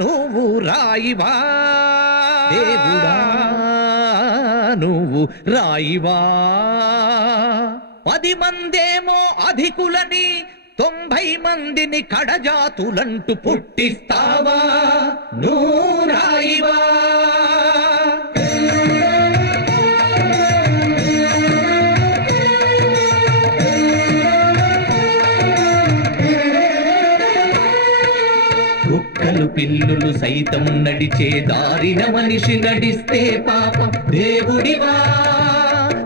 నువ్వు రాయివా దేవుడా నువ్వు రాయివా 10 మందేమో అధికులని 90 మందిని కడజాతులంటూ పుట్టిస్తావా నువ్వు రాయివా కుక్కలు పిల్లులు సైతం నడిచే దారిన మనిషి నడిస్తే పాపం దేవుడివా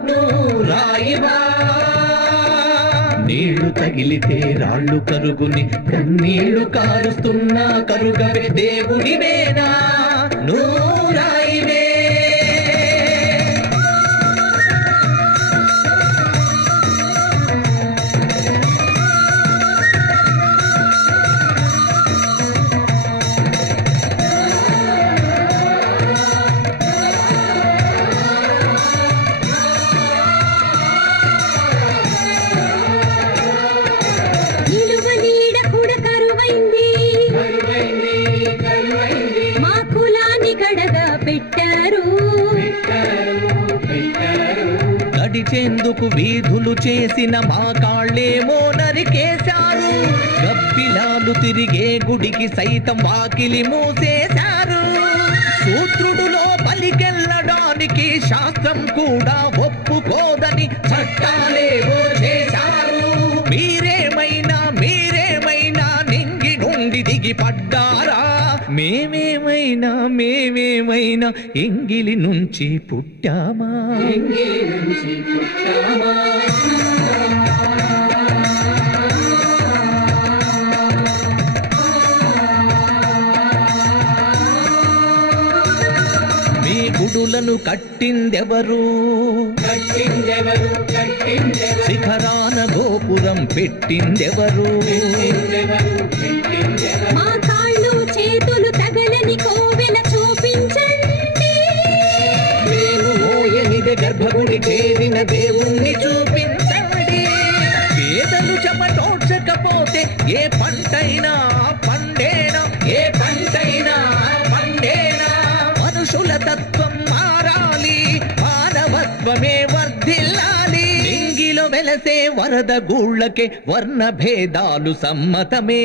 నువ్వు రాయివా నీళ్లు తగిలితే రాళ్ళు కరుగుని కన్నీళ్లు కారుస్తున్నా కరుగవే దేవుడివేనా నువ్వు రాయివే గడిచేందుకు వీధులు చేసిన మా కాళ్ళేమో నరికేశారు గబ్బిలాలు తిరిగే గుడికి సైతం వాకిలి మూసేశారు సూత్రుడులో బలికెళ్ళడానికి శాస్త్రం కూడా ఒప్పుకోదని చట్టాలేవో చేశారు మీరేమైనా నింగి నుండి దిగి పడ్డారా మేమేమైనా ఎంగిలి నుంచి పుట్టామా మీ గుడులను కట్టిందెవరు శిఖరాన గోపురం పెట్టిందెవరు గర్భగుడి చేరిన దేవుణ్ణి చూపించండి పేదలు చెమటోడ్చకపోతే ఏ పంటైనా పండేనా మనుషుల తత్వం మారాలి మానవత్వమే వర్ధిల్లాలి నింగిలో వెలసే వరద గూళ్ళకే వర్ణ భేదాలు సమ్మతమే